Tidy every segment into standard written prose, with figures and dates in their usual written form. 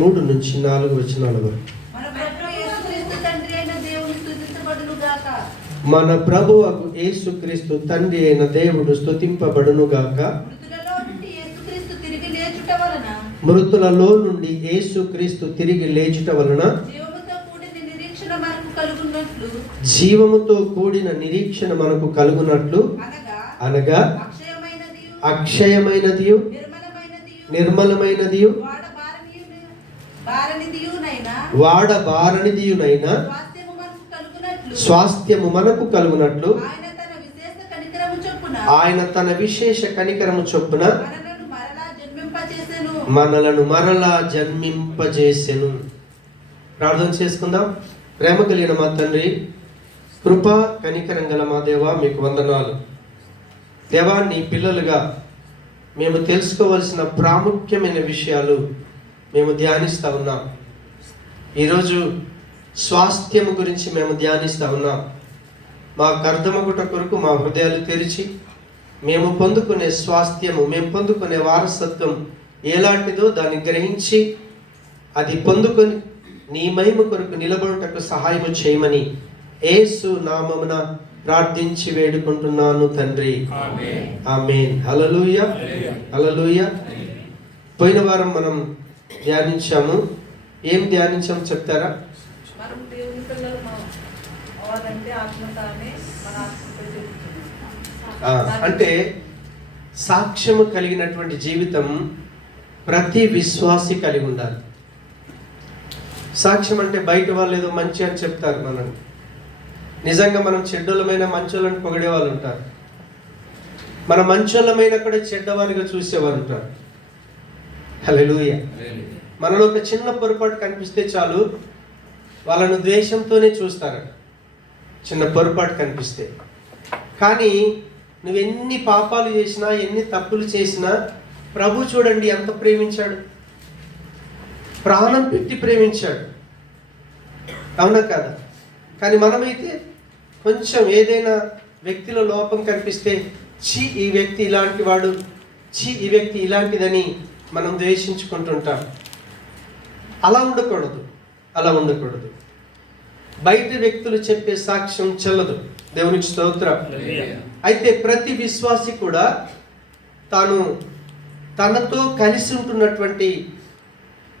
3 నుంచి 4 వచనాల వరకు. మన ప్రభువు యేసుక్రీస్తు తండ్రి అయిన దేవుడు స్తుతింపబడును గాక. మృతులలో నుండి యేసుక్రీస్తు తిరిగి లేచుట వలన జీవముతో కూడిన నిరీక్షణ మనకు కలుగునట్లు, అనగా అక్షయమైనదియు నిర్మలమైనదియు వాడబారనిదియునైనా స్వాస్థ్యము మనకు కలుగునట్లు ఆయన తన విశేష కనికరము చొప్పున మనలను మరలా జన్మింపజేసెను. ప్రార్థన చేసుకుందాం. ప్రేమ కలిగిన మా తండ్రి, కృపా కనికరం గల మా దేవా, మీకు వందనాలు. దేవా, నీ పిల్లలుగా మేము తెలుసుకోవలసిన ప్రాముఖ్యమైన విషయాలు మేము ధ్యానిస్తూ ఉన్నాం. ఈరోజు స్వాస్థ్యము గురించి మేము ధ్యానిస్తూ ఉన్నాం. మాకు అర్థమగుట కొరకు మా హృదయాలు తెరిచి మేము పొందుకునే స్వాస్థ్యము, మేము పొందుకునే వారసత్వం ఎలాంటిదో దాన్ని గ్రహించి అది పొందుకొని నీ మహిమ కొరకు నిలబడుటకు సహాయం చేయమని యేసు నామమున ప్రార్థించి వేడుకుంటున్నాను తండ్రి. ఆమేన్. హల్లెలూయా, హల్లెలూయా. పోయిన వారం మనం ధ్యానించాము. ఏం ధ్యానించాము చెప్తారా? అంటే సాక్ష్యము కలిగినటువంటి జీవితం ప్రతి విశ్వాసి కలిగి ఉండాలి. సాక్ష్యం అంటే బయట వాళ్ళు ఏదో మంచి అని చెప్తారు, మనం నిజంగా మనం చెడ్డోళ్ళమైన మంచోళ్ళని పొగిడే వాళ్ళు ఉంటారు. మన మంచోళ్ళమైన కూడా చెడ్డవారిగా చూసేవారు ఉంటారు. హల్లెలూయా. మనలో ఒక చిన్న పొరపాటు కనిపిస్తే చాలు వాళ్ళను ద్వేషంతోనే చూస్తారు, చిన్న పొరపాటు కనిపిస్తే. కానీ నువ్వు ఎన్ని పాపాలు చేసినా, ఎన్ని తప్పులు చేసినా ప్రభు చూడండి ఎంత ప్రేమించాడు, ప్రాణం పెట్టి ప్రేమించాడు. అవునా కదా? కానీ మనమైతే కొంచెం ఏదైనా వ్యక్తిలో లోపం కనిపిస్తే ఛీ ఈ వ్యక్తి ఇలాంటి వాడు, ఛీ ఈ వ్యక్తి ఇలాంటిదని మనం ద్వేషించుకుంటుంటాం. అలా ఉండకూడదు, అలా ఉండకూడదు. బయట వ్యక్తులు చెప్పే సాక్ష్యం చెల్లదు. దేవునికి స్తోత్రం. అయితే ప్రతి విశ్వాసి కూడా తాను తనతో కలిసి ఉంటున్నటువంటి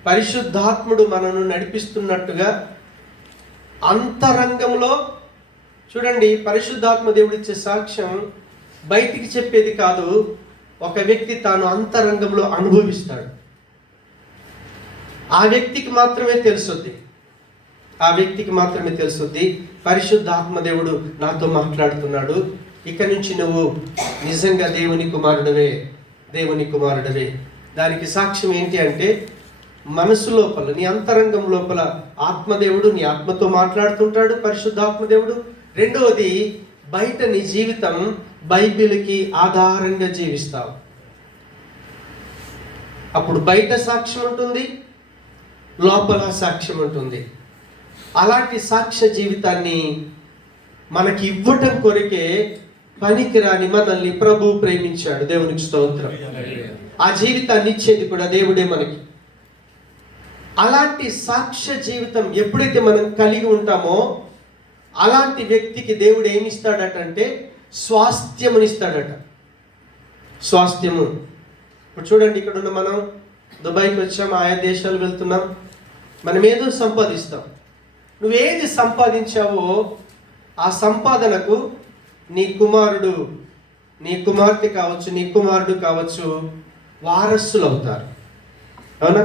పరిశుద్ధాత్ముడు మనను నడిపిస్తున్నట్టుగా అంతరంగంలో చూడండి, పరిశుద్ధాత్మ దేవుడు ఇచ్చే సాక్ష్యం బయటికి చెప్పేది కాదు. ఒక వ్యక్తి తాను అంతరంగంలో అనుభవిస్తాడు. ఆ వ్యక్తికి మాత్రమే తెలుసుద్ది, ఆ వ్యక్తికి మాత్రమే తెలుసుద్ది పరిశుద్ధాత్మ దేవుడు నాతో మాట్లాడుతున్నాడు, ఇక నుంచి నువ్వు నిజంగా దేవుని కుమారుడవే, దేవుని కుమారుడవే. దానికి సాక్ష్యం ఏంటి అంటే మనసు లోపల, నీ అంతరంగం లోపల ఆత్మదేవుడు నీ ఆత్మతో మాట్లాడుతుంటాడు, పరిశుద్ధాత్మదేవుడు. రెండవది, బయట నీ జీవితం బైబిల్కి ఆధారంగా జీవిస్తావు. అప్పుడు బయట సాక్ష్యం ఉంటుంది, లోపల సాక్ష్యం ఉంటుంది. అలాంటి సాక్ష్య జీవితాన్ని మనకి ఇవ్వటం కొరకే పనికిరాని మనల్ని ప్రభు ప్రేమించాడు. దేవునికి స్తోత్రం. ఆ జీవితాన్ని ఇచ్చేది కూడా దేవుడే మనకి. అలాంటి సాక్ష్య జీవితం ఎప్పుడైతే మనం కలిగి ఉంటామో అలాంటి వ్యక్తికి దేవుడు ఏమిస్తాడటంటే స్వాస్థ్యమునిస్తాడట. స్వాస్థ్యము. ఇప్పుడు చూడండి, ఇక్కడ ఉన్న మనం దుబాయ్కి వచ్చాం, ఆయా దేశాలు వెళ్తున్నాం, మనం ఏదో సంపాదిస్తాం. నువ్వేది సంపాదించావో ఆ సంపాదనకు నీ కుమారుడు, నీ కుమార్తె కావచ్చు, నీ కుమారుడు కావచ్చు, వారసులు అవుతారు. అవునా?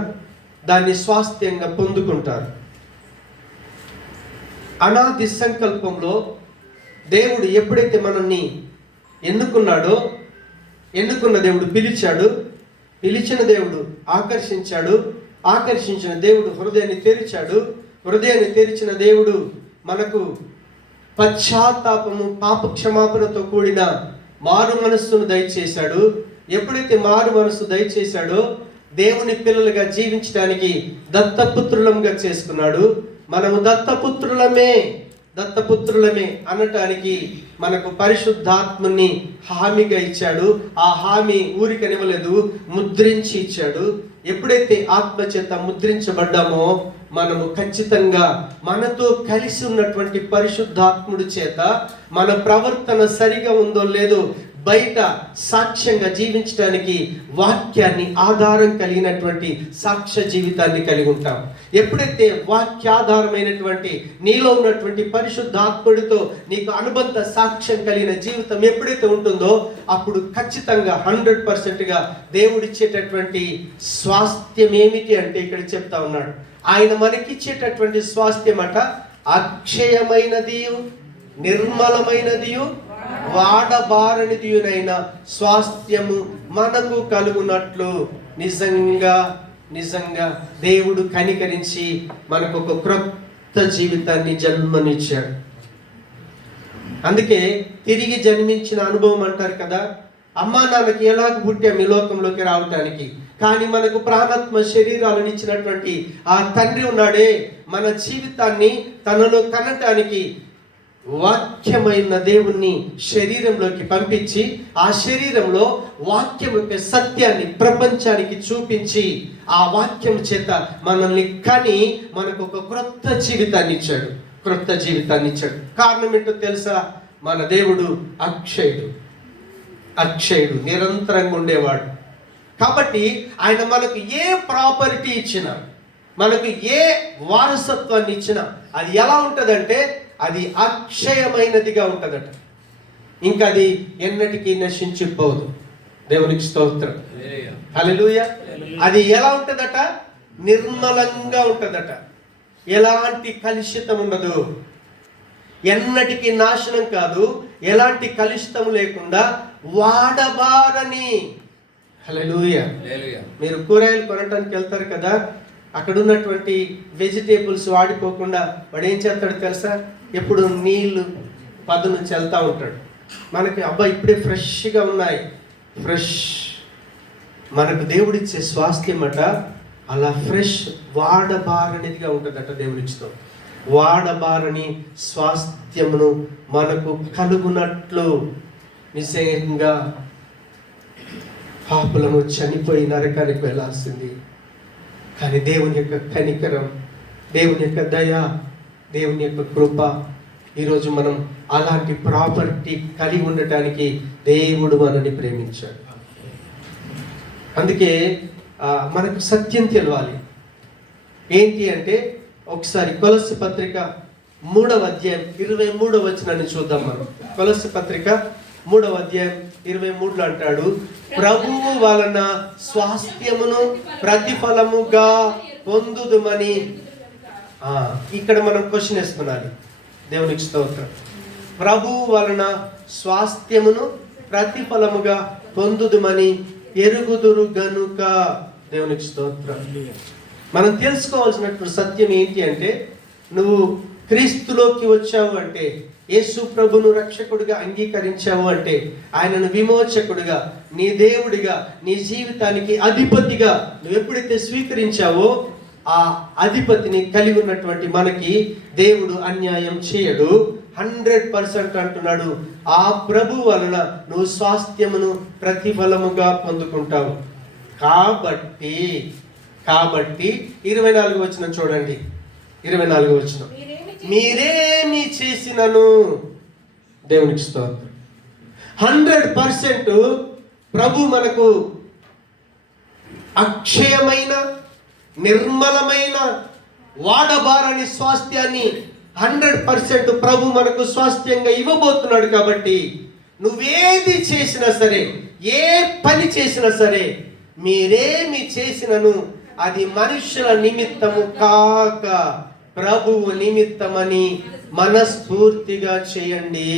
దాన్ని స్వాస్థ్యంగా పొందుకుంటారు. అనాది సంకల్పంలో దేవుడు ఎప్పుడైతే మనల్ని ఎన్నుకున్నాడో, ఎన్నుకున్న దేవుడు పిలిచాడు, పిలిచిన దేవుడు ఆకర్షించాడు, ఆకర్షించిన దేవుడు హృదయాన్ని తెరిచాడు, హృదయాన్ని తెరిచిన దేవుడు మనకు పశ్చాత్తాపము, పాప క్షమాపణతో కూడిన మారు మనస్సును దయచేశాడు. ఎప్పుడైతే మారు మనస్సు దయచేశాడో దేవుని పిల్లలుగా జీవించడానికి దత్తపుత్రులంగా చేసుకున్నాడు. మనము దత్తపుత్రులమే, దత్తపుత్రులమే అనటానికి మనకు పరిశుద్ధాత్మని హామీగా ఇచ్చాడు. ఆ హామీ ఊరికనివ్వలేదు, ముద్రించి ఇచ్చాడు. ఎప్పుడైతే ఆత్మ చేత ముద్రించబడ్డామో మనము ఖచ్చితంగా మనతో కలిసి ఉన్నటువంటి పరిశుద్ధాత్ముడి చేత మన ప్రవర్తన సరిగా ఉందో లేదో బయట సాక్ష్యంగా జీవించడానికి వాక్యాన్ని ఆధారం కలిగినటువంటి సాక్ష్య జీవితాన్ని కలిగి ఉంటాం. ఎప్పుడైతే వాక్యాధారమైనటువంటి నీలో ఉన్నటువంటి పరిశుద్ధాత్ముడితో నీకు అనుబంధ సాక్ష్యం కలిగిన జీవితం ఎప్పుడైతే ఉంటుందో అప్పుడు ఖచ్చితంగా 100%గా దేవుడిచ్చేటటువంటి స్వాస్థ్యం ఏమిటి అంటే ఇక్కడ చెప్తా ఉన్నాడు. ఆయన మనకిచ్చేటటువంటి స్వాస్థ్యం అట అక్షయమైనది, నిర్మలమైనది, వాడబారనిదియునైన స్వాస్థ్యము మనకు కలుగునట్లు నిజంగా దేవుడు కనికరించి మనకు ఒక క్రొత్త జీవితాన్ని జన్మనిచ్చాడు. అందుకే తిరిగి జన్మించిన అనుభవం అంటారు కదా. అమ్మా నాన్నకి ఎలాగ పుట్టాం ఈ లోకంలోకి రావటానికి, కానీ మనకు ప్రాణాత్మ శరీరాలను ఇచ్చినటువంటి ఆ తండ్రి ఉన్నాడే, మన జీవితాన్ని తనలో కనటానికి వాక్యమైన దేవుణ్ణి శరీరంలోకి పంపించి ఆ శరీరంలో వాక్యం యొక్క సత్యాన్ని ప్రపంచానికి చూపించి ఆ వాక్యం చేత మనల్ని కని మనకు ఒక క్రొత్త జీవితాన్ని ఇచ్చాడు. కారణం ఏంటో తెలుసా? మన దేవుడు అక్షయుడు, నిరంతరంగా ఉండేవాడు. కాబట్టి ఆయన మనకు ఏ ప్రాపర్టీ ఇచ్చినా, మనకు ఏ వారసత్వాన్ని ఇచ్చినా అది ఎలా ఉంటుందంటే అది అక్షయమైనదిగా ఉంటుందట. ఇంకా అది ఎన్నటికీ నశించిపోదు. దేవునికి స్తోత్రం, హల్లెలూయా. అది ఎలా ఉంటుందట? నిర్మలంగా ఉంటుందట. ఎలాంటి కలుషితం ఉండదు, ఎన్నటికీ నాశనం కాదు, ఎలాంటి కలుషితం లేకుండా వాడబారని. హల్లెలూయా. మీరు కూరగాయలు కొనడానికి వెళ్తారు కదా, అక్కడ ఉన్నటువంటి వెజిటేబుల్స్ వాడిపోకుండా వాడు ఏం చేస్తాడు తెలుసా? ఎప్పుడు నీళ్లు పదును చల్లుతూ ఉంటాడు. మనకి అబ్బా ఇప్పుడే ఫ్రెష్గా ఉన్నాయి, మనకు దేవుడిచ్చే స్వాస్థ్యం అట అలా ఫ్రెష్ వాడబారనిదిగా ఉంటుందట. దేవుడిచ్చుతో వాడబారని స్వాస్థ్యమును మనకు కలుగునట్లు. నిజంగా పాపులము చనిపోయి నరకానికి వెళ్ళాల్సింది, కానీ దేవుని యొక్క కనికరం, దేవుని యొక్క దయ, దేవుని యొక్క కృప, ఈరోజు మనం అలాంటి ప్రాపర్టీ కలిగి ఉండటానికి దేవుడు మనల్ని ప్రేమించాడు. అందుకే మనకు సత్యం తెలవాలి. ఏంటి అంటే ఒకసారి కొలస్సీ పత్రిక 3వ అధ్యాయం 23వ వచనాన్ని చూద్దాం. మనం కొలస్సీ పత్రిక 3వ అధ్యాయం 23లో అంటాడు, ప్రభువు వలన స్వాస్థ్యమును ప్రతిఫలముగా పొందుదుమని. ఇక్కడ మనం క్వశ్చన్ వేసుకున్నాలి. దేవునికి స్తోత్రం. ప్రభువు వలన స్వాస్థ్యమును ప్రతిఫలముగా పొందుదుమని ఎరుగుదురు గనుక. దేవునికి స్తోత్రం. మనం తెలుసుకోవాల్సినటువంటి సత్యం ఏంటి అంటే, నువ్వు క్రీస్తులోకి వచ్చావు అంటే, యేసు ప్రభును రక్షకుడిగా అంగీకరించావు అంటే, ఆయనను విమోచకుడిగా, నీ దేవుడిగా, నీ జీవితానికి అధిపతిగా నువ్వు ఎప్పుడైతే స్వీకరించావో ఆ అధిపతిని కలిగి ఉన్నటువంటి మనకి దేవుడు అన్యాయం చేయడు. 100% అంటున్నాడు, ఆ ప్రభు వలన నువ్వు స్వాస్థ్యమును ప్రతిఫలముగా పొందుకుంటావు. కాబట్టి 24వ వచనం చూడండి. 24వ వచనం, మీరేమి చేసినను. దేవునికి స్తోత్రం. 100% ప్రభు మనకు అక్షయమైన, నిర్మలమైన, వాడబారని స్వాస్థ్యాన్ని 100% ప్రభు మనకు స్వాస్థ్యంగా ఇవ్వబోతున్నాడు. కాబట్టి నువ్వేది చేసినా సరే, ఏ పని చేసినా సరే, మీరేమి చేసినను అది మనుషుల నిమిత్తము కాక ప్రభువు నిమిత్తమని మనస్ఫూర్తిగా చేయండి.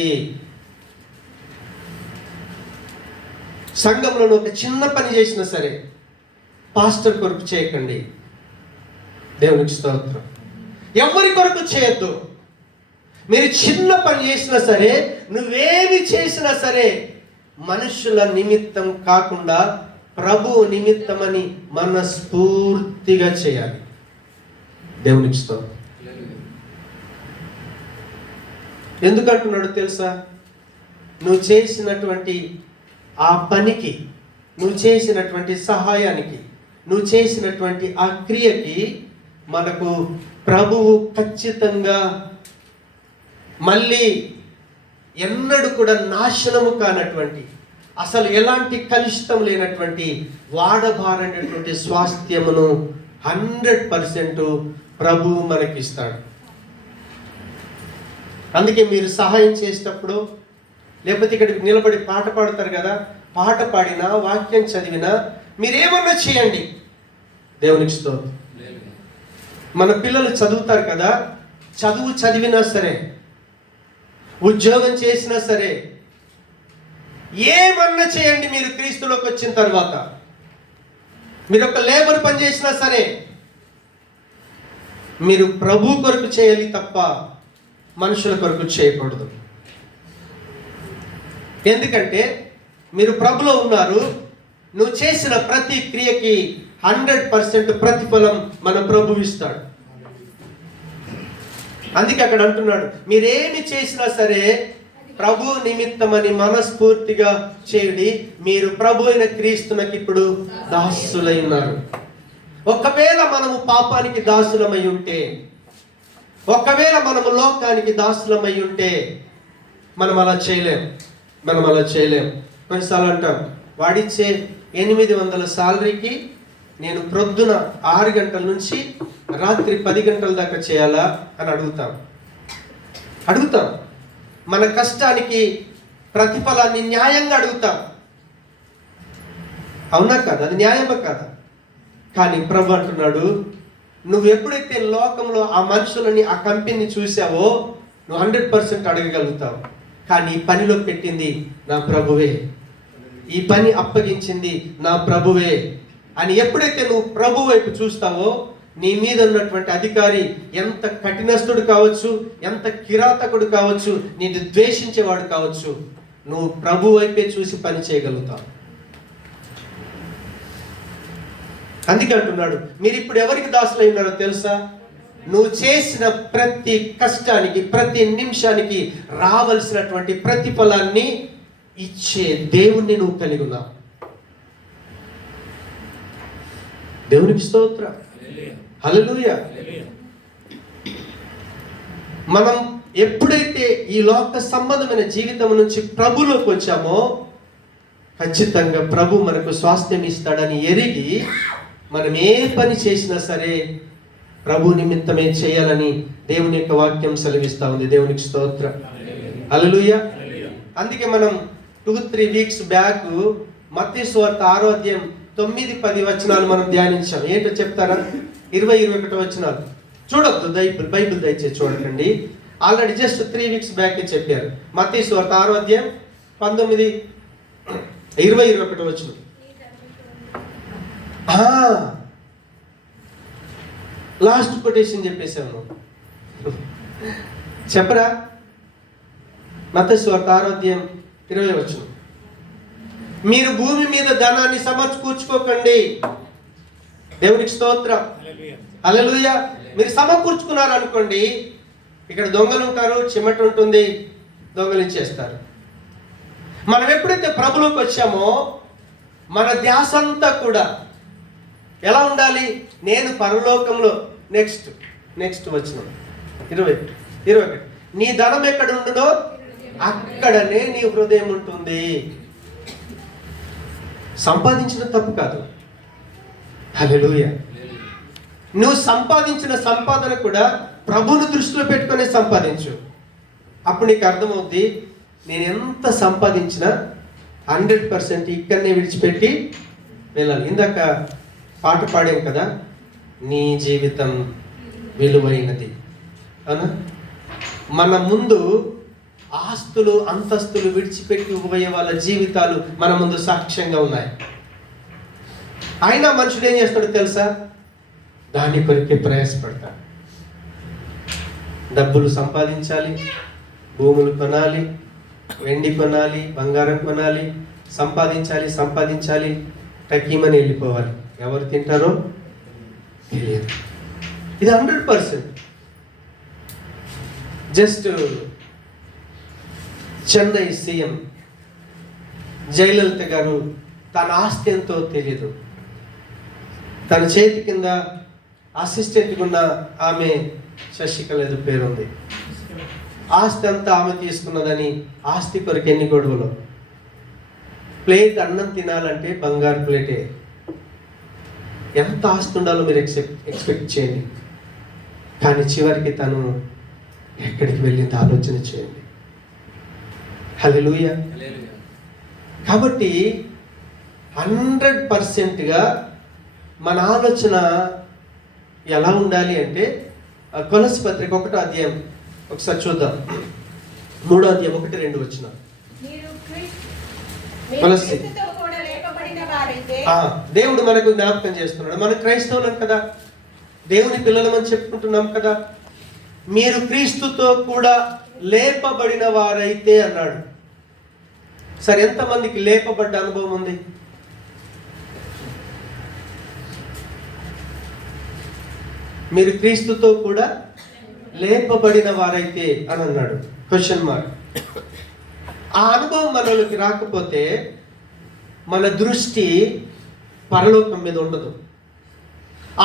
సంఘంలో ఒక చిన్న పని చేసినా సరే పాస్టర్ కొరకు చేయకండి. దేవునికి స్తోత్రం. ఎవరి కొరకు చేయొద్దు. మీరు చిన్న పని చేసినా సరే, నువ్వేమి చేసినా సరే మనుషుల నిమిత్తం కాకుండా ప్రభువు నిమిత్తమని మనస్ఫూర్తిగా చేయాలి. దేవునికి స్తోత్రం. ఎందుకంటున్నాడు తెలుసా? నువ్వు చేసినటువంటి ఆ పనికి, నువ్వు చేసినటువంటి సహాయానికి, నువ్వు చేసినటువంటి ఆ క్రియకి మనకు ప్రభువు ఖచ్చితంగా మళ్ళీ ఎన్నడూ కూడా నాశనము కానటువంటి, అసలు ఎలాంటి కలుషితం లేనటువంటి వాడబారనటువంటి స్వాస్థ్యమును 100% ప్రభువు మనకిస్తాడు. అందుకే మీరు సహాయం చేసేటప్పుడు, లేకపోతే ఇక్కడికి నిలబడి పాట పాడతారు కదా, పాట పాడినా, వాక్యం చదివినా, మీరేమన్నా చేయండి, దేవునికి స్తోత్రం. మన పిల్లలు చదువుతారు కదా, చదివినా సరే, ఉద్యోగం చేసినా సరే, ఏమన్నా చేయండి. మీరు క్రీస్తులోకి వచ్చిన తర్వాత మీరు ఒక లేబర్ పని చేసినా సరే, మీరు ప్రభు కొరకు చేయాలి తప్ప మనుషుల కొరకు చేయకూడదు. ఎందుకంటే మీరు ప్రభులో ఉన్నారు. నువ్వు చేసిన ప్రతి క్రియకి 100% ప్రతిఫలం మన ప్రభు ఇస్తాడు. అందుకే అక్కడ అంటున్నాడు, మీరేమి చేసినా సరే ప్రభు నిమిత్తమని మనస్ఫూర్తిగా చేయుడి, మీరు ప్రభు అయిన క్రీస్తునకి ఇప్పుడు దాసులై ఉన్నారు. ఒకవేళ మనము పాపానికి దాసులమై ఉంటే, ఒకవేళ మనము లోకానికి దాసులమై ఉంటే, మనం అలా చేయలేం. కొన్నిసార్లు అంటాం, వాడిచ్చే 800 శాలరీకి నేను ప్రొద్దున 6 గంటల నుంచి రాత్రి 10 గంటల దాకా చేయాలా అని అడుగుతాం. మన కష్టానికి ప్రతిఫలాన్ని న్యాయంగా అడుగుతాం. అవునా కాదా? అది న్యాయమా కాదా? కానీ ప్రభు అంటున్నాడు, నువ్వు ఎప్పుడైతే లోకంలో ఆ మనుషులని, ఆ కంపెనీని చూసావో నువ్వు 100% అడగగలుగుతావు. కానీ ఈ పనిలో పెట్టింది నా ప్రభువే, ఈ పని అప్పగించింది నా ప్రభువే అని ఎప్పుడైతే నువ్వు ప్రభు వైపు చూస్తావో, నీ మీద ఉన్నటువంటి అధికారి ఎంత కఠినస్తుడు కావచ్చు, ఎంత కిరాతకుడు కావచ్చు, నిన్ను ద్వేషించేవాడు కావచ్చు, నువ్వు ప్రభు వైపే చూసి పని చేయగలుగుతావు. అందుకే అంటున్నాడు, మీరు ఇప్పుడు ఎవరికి దాసులై ఉన్నారో తెలుసా? నువ్వు చేసిన ప్రతి కష్టానికి, ప్రతి నిమిషానికి రావలసినటువంటి ప్రతిఫలాన్ని ఇచ్చే దేవుణ్ణి నువ్వు కలిగి ఉన్నావు. దేవునికి స్తోత్రం, హల్లెలూయా. మనం ఎప్పుడైతే ఈ లోక సంబంధమైన జీవితం నుంచి ప్రభులోకి వచ్చామో, ఖచ్చితంగా ప్రభు మనకు స్వాస్థ్యం ఇస్తాడని ఎరిగి మనం ఏ పని చేసినా సరే ప్రభు నిమిత్తమే చేయాలని దేవుని యొక్క వాక్యం సెలవిస్తా ఉంది. దేవునికి స్తోత్రం, హల్లెలూయా. అందుకే మనం 2-3 వీక్స్ బ్యాక్ మత్తయి సువార్త 6వ అధ్యాయం 9-10 వచనాలు మనం ధ్యానించాం. ఏంటో చెప్తారా? 20-21 వచనాలు చూడొద్దు, బైబిల్ దయచేసి చూడకండి. ఆల్రెడీ జస్ట్ 3 వీక్స్ బ్యాక్ చెప్పారు. మత్తయి సువార్త 6వ అధ్యాయం 19-20-21 వచనం. లాస్ట్ కొటేషన్ చెప్పేసాను, చెప్పరా? మత్తయి సువార్త 6వ అధ్యాయం 20వ వచనం. మీరు భూమి మీద ధనాన్ని సమకూర్చుకోకండి. దేవునికి స్తోత్రం, హల్లెలూయా. మీరు సమకూర్చుకున్నారు అనుకోండి, ఇక్కడ దొంగలు ఉంటారు, చిమ్మట ఉంటుంది, దొంగలించేస్తారు. మనం ఎప్పుడైతే ప్రభులోకి వచ్చామో మన ధ్యాస అంతా కూడా ఎలా ఉండాలి? నేను పరలోకంలో, నెక్స్ట్ వచనం 21, నీ ధనం ఎక్కడ ఉండునో అక్కడనే నీ హృదయం ఉంటుంది. సంపాదించడం తప్పు కాదు, హల్లెలూయా. నువ్వు సంపాదించిన సంపాదన కూడా ప్రభువుని దృష్టిలో పెట్టుకునే సంపాదించు. అప్పుడు నీకు అర్థమవుద్ది, నేను ఎంత సంపాదించినా 100% ఇక్కడనే విడిచిపెట్టి వెళ్ళాలి. ఇందాక పాట పాడాం కదా, నీ జీవితం విలువైనది. అవునా? మన ముందు ఆస్తులు, అంతస్తులు విడిచిపెట్టి పోయే వాళ్ళ జీవితాలు మన ముందు సాక్ష్యంగా ఉన్నాయి. అయినా మనుషుడు ఏం చేస్తాడో తెలుసా? దాని కొరికే ప్రయాసపడతాడు. డబ్బులు సంపాదించాలి, భూములు కొనాలి, వెండి కొనాలి, బంగారం కొనాలి, సంపాదించాలి, టకీమని వెళ్ళిపోవాలి. ఎవరు తింటారో తెలియదు. ఇది 100%. జస్ట్ చెన్నై సీఎం జయలలిత గారు తన ఆస్తి ఎంతో తెలియదు. తన చేతి కింద అసిస్టెంట్గా ఉన్న ఆమె శశికళ ఏదో పేరుంది. ఆస్తి అంతా ఆమె తీసుకున్నదని ఆస్తి కొరకు ఎన్ని గొడవలు. ప్లేట్ అన్నం తినాలంటే బంగారు ప్లేటే. ఎంత ఆస్తి ఉండాలో మీరు ఎక్స్పెక్ట్ చేయండి. కానీ చివరికి తను ఎక్కడికి వెళ్ళింది ఆలోచన చేయండి. హల్లెలూయా. కాబట్టి 100%గా మన ఆలోచన ఎలా ఉండాలి అంటే, కొలస్సీ పత్రిక 1వ అధ్యాయం ఒకసారి చూద్దాం. 3వ అధ్యాయం 1-2 వచ్చిన కొలస్సీ. దేవుడు మనకు జ్ఞాపకం చేస్తున్నాడు. మనం క్రైస్తవులం కదా, దేవుని పిల్లలమని చెప్పుకుంటున్నాం కదా. మీరు క్రీస్తుతో కూడా లేపబడిన వారైతే అన్నాడు. సరే, ఎంతమందికి లేపబడ్డ అనుభవం ఉంది? మీరు క్రీస్తుతో కూడా లేపబడిన వారైతే అని అన్నాడు. Question mark. ఆ అనుభవం మనలోకి రాకపోతే మన దృష్టి పరలోకం మీద ఉండదు.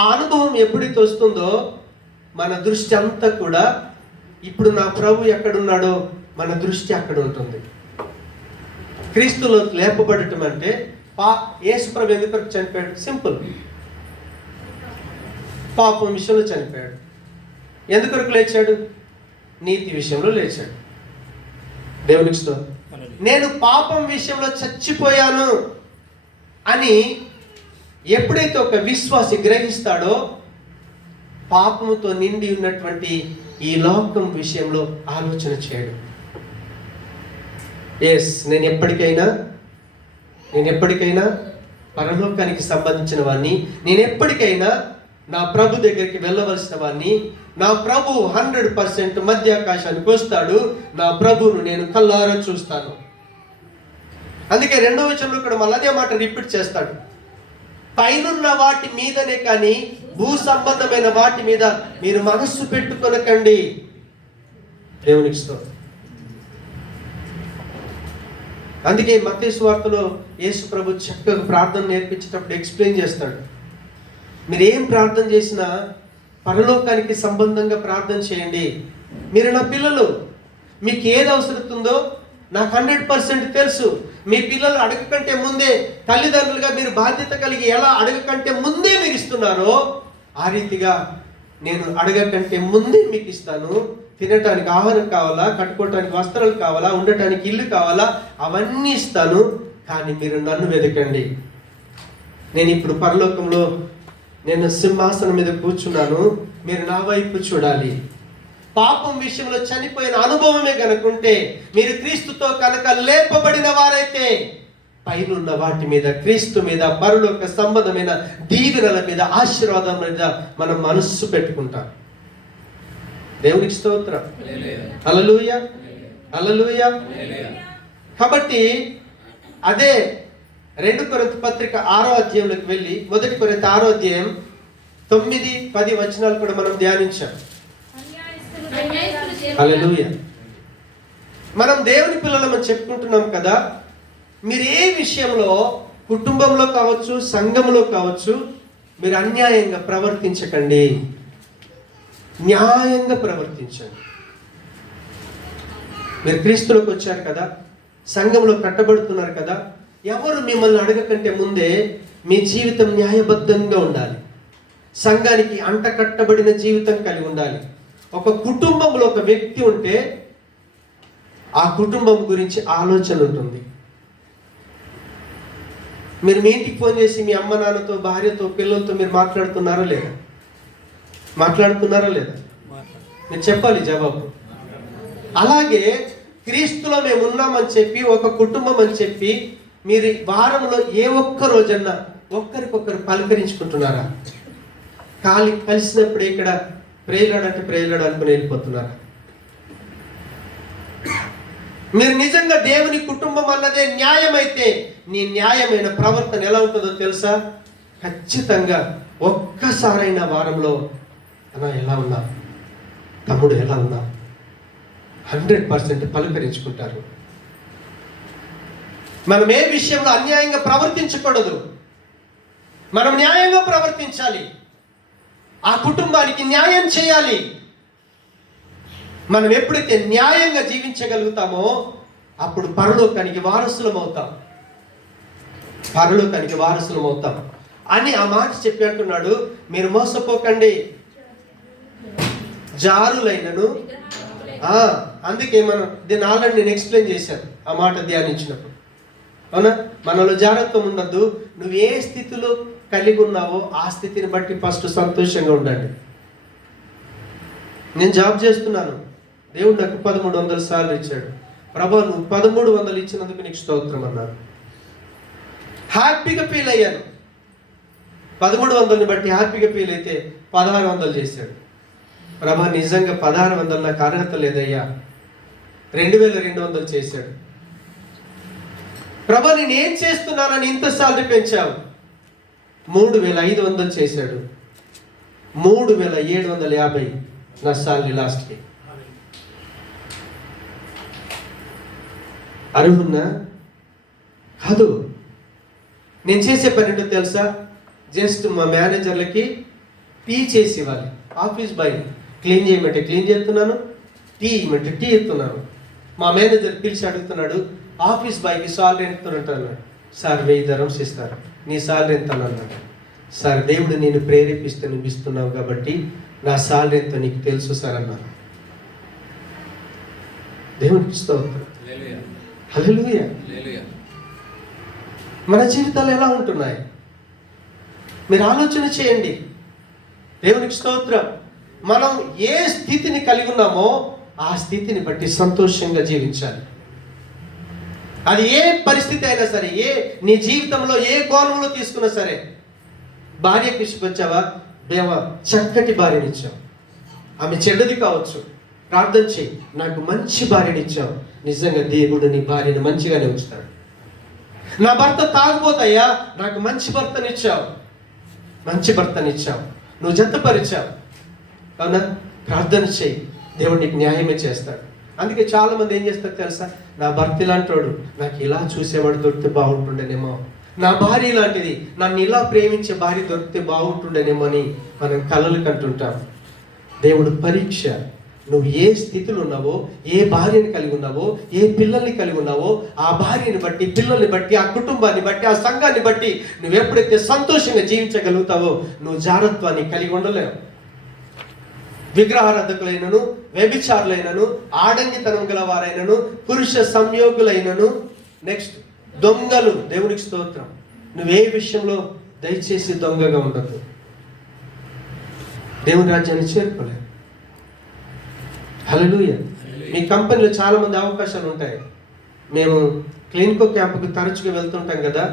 ఆ అనుభవం ఎప్పుడైతే వస్తుందో మన దృష్టి అంతా కూడా ఇప్పుడు నా ప్రభు ఎక్కడున్నాడో మన దృష్టి అక్కడ ఉంటుంది. క్రీస్తులో లేపబడటం అంటే యేసు ప్రభు ఎందుకు చనిపోయాడు? సింపుల్. పాపం విషయంలో చనిపోయాడు. ఎందుకొరకు లేచాడు? నీతి విషయంలో లేచాడు. దేవునికి స్తోత్రం. నేను పాపం విషయంలో చచ్చిపోయాను అని ఎప్పుడైతే ఒక విశ్వాసి గ్రహిస్తాడో, పాపముతో నిండి ఉన్నటువంటి ఈ లోకం విషయంలో ఆలోచన చేయడు. నేను ఎప్పటికైనా పరలోకానికి సంబంధించిన వాడిని, నేను ఎప్పటికైనా నా ప్రభు దగ్గరికి వెళ్ళవలసిన వాడిని. నా ప్రభు 100% మధ్యాకాశానికి వస్తాడు. నా ప్రభువును నేను కళ్ళారా చూస్తాను. అందుకే 2వ వచనంలో ఇక్కడ మళ్ళీ అదే మాట రిపీట్ చేస్తాడు. పైనున్న వాటి మీదనే కానీ భూ సంబంధమైన వాటి మీద మీరు మనస్సు పెట్టుకొనకండి. దేవునికి స్తోత్రం. అందుకే మత్తయి సువార్తలో యేసు ప్రభు చక్కగా ప్రార్థన నేర్పించేటప్పుడు ఎక్స్ప్లెయిన్ చేస్తాడు. మీరు ఏం ప్రార్థన చేసినా పరలోకానికి సంబంధంగా ప్రార్థన చేయండి. మీరు నా పిల్లలు, మీకు ఏది అవసరం ఉందో నాకు 100% తెలుసు. మీ పిల్లలు అడగకంటే ముందే, తల్లిదండ్రులుగా మీరు బాధ్యత కలిగి ఎలా అడగకంటే ముందే మీరు ఇస్తున్నారో, ఆ రీతిగా నేను అడగకంటే ముందే మీకు ఇస్తాను. తినటానికి ఆహారం కావాలా, కట్టుకోవటానికి వస్త్రాలు కావాలా, ఉండటానికి ఇల్లు కావాలా, అవన్నీ ఇస్తాను. కానీ మీరు నన్ను వెతకండి. నేను ఇప్పుడు పరలోకంలో నేను సింహాసనం మీద కూర్చున్నాను, మీరు నా వైపు చూడాలి. పాపం విషయంలో చనిపోయిన అనుభవమే కనుకుంటే, మీరు క్రీస్తుతో కనుక లేపబడిన వారైతే పైనున్న వాటి మీద, క్రీస్తు మీద, పరలోక సంబంధమైన దీవెనల మీద, ఆశీర్వాదం మీద మనం మనస్సు పెట్టుకుంటాం. దేవునికి స్తోత్రం. హల్లెలూయా, హల్లెలూయా. కాబట్టి అదే 2 కొరింథీ పత్రిక 6వ అధ్యాయంలోకి వెళ్ళి 1 కొరింథీ 6వ అధ్యాయం 9-10 వచనాలు కూడా మనం ధ్యానించాం. హల్లెలూయా. మనం దేవుని పిల్లలమని చెప్పుకుంటున్నాం కదా. మీరు ఏ విషయంలో, కుటుంబంలో కావచ్చు, సంఘంలో కావచ్చు, మీరు అన్యాయంగా ప్రవర్తించకండి. న్యాయంగా ప్రవర్తించండి. మీరు క్రీస్తులోకి వచ్చారు కదా, సంఘంలో కట్టబడుతున్నారు కదా. ఎవరు మిమ్మల్ని అడగకంటే ముందే మీ జీవితం న్యాయబద్ధంగా ఉండాలి. సంఘానికి అంట కట్టబడిన జీవితం కలిగి ఉండాలి. ఒక కుటుంబంలో ఒక వ్యక్తి ఉంటే ఆ కుటుంబం గురించి ఆలోచన ఉంటుంది. మీరు మీ ఇంటికి ఫోన్ చేసి మీ అమ్మ నాన్నతో, భార్యతో, పిల్లలతో మీరు మాట్లాడుతున్నారా లేదా? మీరు చెప్పాలి జవాబు. అలాగే క్రీస్తులో మేము ఉన్నామని చెప్పి, ఒక కుటుంబం అని చెప్పి, మీరు వారంలో ఏ ఒక్క రోజన్నా ఒక్కరికొకరు పలకరించుకుంటున్నారా? కలిసినప్పుడు ఇక్కడ ప్రేయలాడు అనుకుని వెళ్ళిపోతున్నారా? మీరు నిజంగా దేవుని కుటుంబం అన్నదే న్యాయమైతే, నీ న్యాయమైన ప్రవర్తన ఎలా ఉంటుందో తెలుసా? ఖచ్చితంగా ఒక్కసారైన వారంలో అన్నా ఎలా ఉన్నా, తమ్ముడు ఎలా ఉన్నా, 100% పలకరించుకుంటారు. మనం ఏ విషయంలో అన్యాయంగా ప్రవర్తించకూడదు. మనం న్యాయంగా ప్రవర్తించాలి. ఆ కుటుంబానికి న్యాయం చేయాలి. మనం ఎప్పుడైతే న్యాయంగా జీవించగలుగుతామో అప్పుడు పరలోకానికి వారసులం అవుతాం. పరలోకానికి వారసులం అవుతాం అని ఆ మాట చెప్పి అంటున్నాడు. మీరు మోసపోకండి, జారులైనను. అందుకే మనం దీన్ని ఆల్రెడీ నేను ఎక్స్ప్లెయిన్ చేశాను ఆ మాట ధ్యానించినప్పుడు. అవునా? మనలో జాగ్రత్త ఉండద్దు. నువ్వు ఏ స్థితిలో కలిగి ఉన్నావో ఆ స్థితిని బట్టి ఫస్ట్ సంతోషంగా ఉండండి. నేను జాబ్ చేస్తున్నాను, దేవుడు నాకు 1300 సార్లు ఇచ్చాడు. ప్రభా నువ్వు 1300 ఇచ్చినందుకు నీకు స్తోత్రం అన్నాను. హ్యాపీగా ఫీల్ అయ్యాను. 1300ని బట్టి హ్యాపీగా ఫీల్ అయితే 1600 చేశాడు. ప్రభా నిజంగా 1600 నాకు అర్హత లేదయ్యా, 2200 చేశాడు. ప్రభా నేను ఏం చేస్తున్నానని ఇంత సాలరీ పెంచావు, 3500 చేశాడు. 3750 నా సాలరీ లాస్ట్కి. అర్హున్నా కాదు. నేను చేసే పని ఏంటో తెలుసా? జస్ట్ మా మేనేజర్లకి టీ చేసి ఇవ్వాలి. ఆఫీస్ బాయ్ క్లీన్ చేయమంటే క్లీన్ చేస్తున్నాను, టీ ఇవ్వమంటే టీ ఇస్తున్నాను. మా మేనేజర్ పిలిచి అడుగుతున్నాడు, ఆఫీస్ బాయ్కి సాలరీ ఎంత అన్నాడు. సార్ 1000 dirhams ఇస్తారు, నీ సాలరీ ఎంత అన్నాడు. సార్ దేవుడు నేను ప్రేరేపిస్తే నువ్వు ఇస్తున్నావు కాబట్టి నా సాలరీ ఎంతో నీకు తెలుసు సార్ అన్నాను. దేవునికి స్తోత్రం. హల్లెలూయా. మన జీవితాలు ఎలా ఉంటున్నాయి మీరు ఆలోచన చేయండి. దేవునికి స్తోత్రం. మనం ఏ స్థితిని కలిగి ఉన్నామో ఆ స్థితిని బట్టి సంతోషంగా జీవించాలి. అది ఏ పరిస్థితి అయినా సరే, నీ జీవితంలో ఏ కోణంలో తీసుకున్నా సరే. భార్యకి ఇష్టపచ్చావా, దేవా చక్కటి భార్యనిచ్చావు, ఆమె చెడ్డది కావచ్చు, ప్రార్థన చేయి, నాకు మంచి భార్యనిచ్చావు. నిజంగా దేవుడు నీ భార్యను మంచిగానే ఉంచుతాడు. నా భర్త తాగుపోతాయా, నాకు మంచి భర్తనిచ్చావు, మంచి భర్తనిచ్చావు, నువ్వు జతపరిచావు. అవునా? ప్రార్థన చేయి, దేవుడు నీకు న్యాయమే చేస్తాడు. అందుకే చాలా మంది ఏం చేస్తారు తెలుసా? నా భర్త ఇలాంటి వాడు, నాకు ఇలా చూసేవాడు దొరికితే బాగుంటుండేనేమో, నా భార్య ఇలాంటిది, నన్ను ఇలా ప్రేమించే భార్య దొరికితే బాగుంటుండేనేమో అని మనం కలలు కంటుంటాం. దేవుడు పరీక్ష. నువ్వు ఏ స్థితిలో ఉన్నావో, ఏ భార్యని కలిగి ఉన్నావో, ఏ పిల్లల్ని కలిగి ఉన్నావో, ఆ భార్యని బట్టి, పిల్లల్ని బట్టి, ఆ కుటుంబాన్ని బట్టి, ఆ సంఘాన్ని బట్టి నువ్వు ఎప్పుడైతే సంతోషంగా జీవించగలుగుతావో నువ్వు జాగ్రత్తని కలిగి ఉండలేవు. విగ్రహారాధకులైనను, వ్యభిచారులైనను, ఆడంగితనం గల వారైనను, పురుష సంయోగులైనను, నెక్స్ట్ దొంగలు. దేవునికి స్తోత్రం. నువ్వే విషయంలో దయచేసి దొంగగా ఉండదు. దేవుని రాజ్యాన్ని చేరుకోలేదు. హల్లెలూయా. మీ కంపెనీలో చాలా మంది అవకాశాలు ఉంటాయి. మేము క్లినికో క్యాంపుకి తరచుగా వెళ్తుంటాం కదా.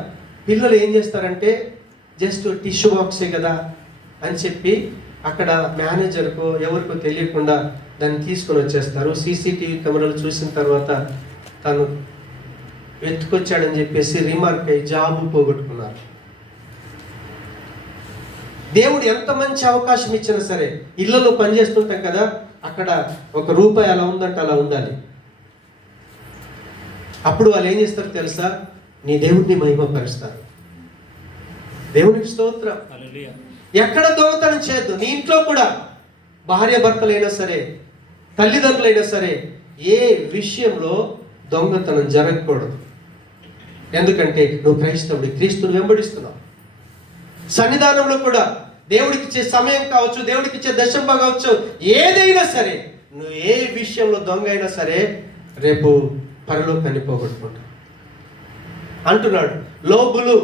పిల్లలు ఏం చేస్తారంటే జస్ట్ టిష్యూ బాక్సే కదా అని చెప్పి అక్కడ మేనేజర్కో ఎవరికో తెలియకుండా దాన్ని తీసుకొని వచ్చేస్తారు. సీసీటీవీ కెమెరాలు చూసిన తర్వాత తను ఎత్తుకొచ్చాడని చెప్పేసి రిమార్క్ అయ్యి జాబు పోగొట్టుకున్నారు. దేవుడు ఎంత మంచి అవకాశం ఇచ్చినా సరే, ఇళ్లలో పనిచేస్తుంటాం కదా, అక్కడ ₹1 అలా ఉందంటే అలా ఉండాలి. అప్పుడు వాళ్ళు ఏం చేస్తారు తెలుసా? నీ దేవుడిని మహిమపరుస్తారు. దేవునికి స్తోత్రం. ఎక్కడ దొంగతనం చేయొద్దు. నీ ఇంట్లో కూడా భార్య భర్తలైనా సరే, తల్లిదండ్రులైనా సరే, ఏ విషయంలో దొంగతనం జరగకూడదు. ఎందుకంటే నువ్వు క్రైస్తవుడి, క్రీస్తుని వెంబడిస్తున్నావు. సన్నిధానంలో కూడా దేవుడికి ఇచ్చే సమయం కావచ్చు, దేవుడికి ఇచ్చే దశంభ కావచ్చు, ఏదైనా సరే, నువ్వు ఏ విషయంలో దొంగ అయినా సరే రేపు పరలోకాన్ని పోగొట్టుకుంటావు అంటున్నాడు. లోబులు